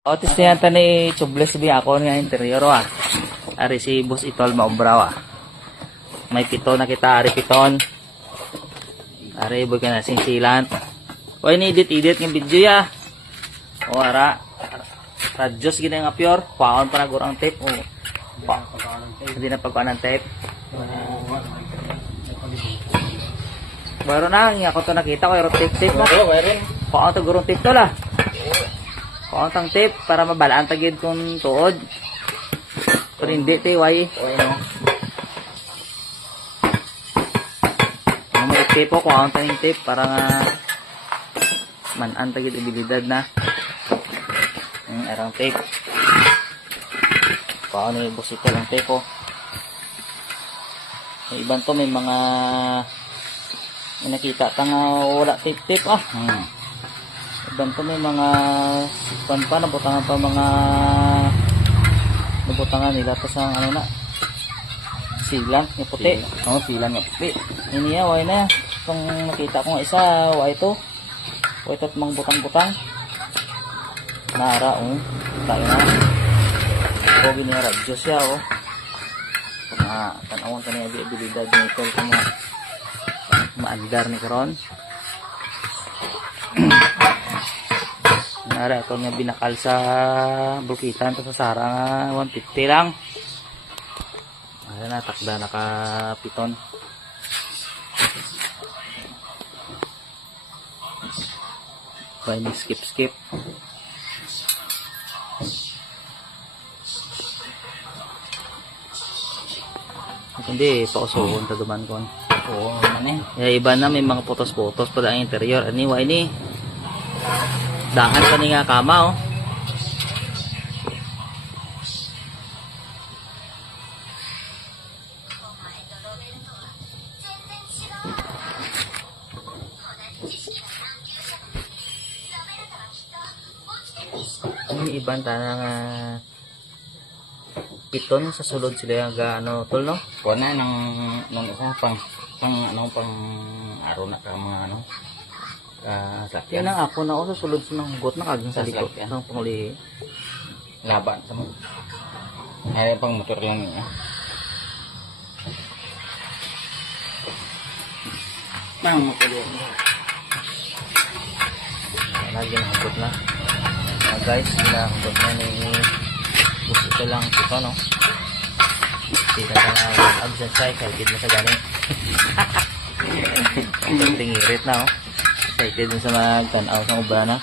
Otis niya ta ni Chubles di ako nga interior ah. Ari si Boss Itol maobraw ah. May pito na kita ari piton. Ari boy ka na singsilan. Oy ni edit ng video ya. O ara. Radyos gina nga pure. Paon pa na gurang tape. O. Hindi na pagkuhan ng tape. Baro na, nga ako to nakita ko yung tape mo. Paon to gurang tape to lah. Paon tape para mabalaan tagid kung tuod. Pero hindi tayo ay. May tape po, kung ang tanging tape para nga manan tagid abilidad na. Arang tape. Paano yung busito lang tape po. Yung ibang to may mga may nakita tang wala tape ah. Ibang to may mga pan pa nabutangan pa mga nabutangan nila tapos ang ano na silang yung puti. Silang yung puti. Iniya, way na. Kung nakita ko nga isa, way ito. Way ito at mga butang-butang. Nara, tayo na. Pogi niya radyo siya, tanawan ka na yung abilidad nito kung maandar ni karon. Nara, ito niya binakal sa bukitan. Ito sa Sara nga, 150 lang. Ayan na, takda nakapiton. Pwede skip. Hindi, pausuhon ta duman kon. Oo, man iba na may mga putos-putos pa ang interior. Anyway ni. Dahan pa ni nga kama Ini iban tanang piton sa sulod sila nga ano tol no? Kuna nung isa pang araw na ka mga ano yan ang ako na ako sa sulod sa ng hugot na kagang sa likod ng panguli laban sa mo ay pang motor lang niya pang motor lang lagi ng hugot na guys hugot na ni gusto lang ito no kita na absent siya excited na sa gani something irit na excited na sa magtanaw sa ubra na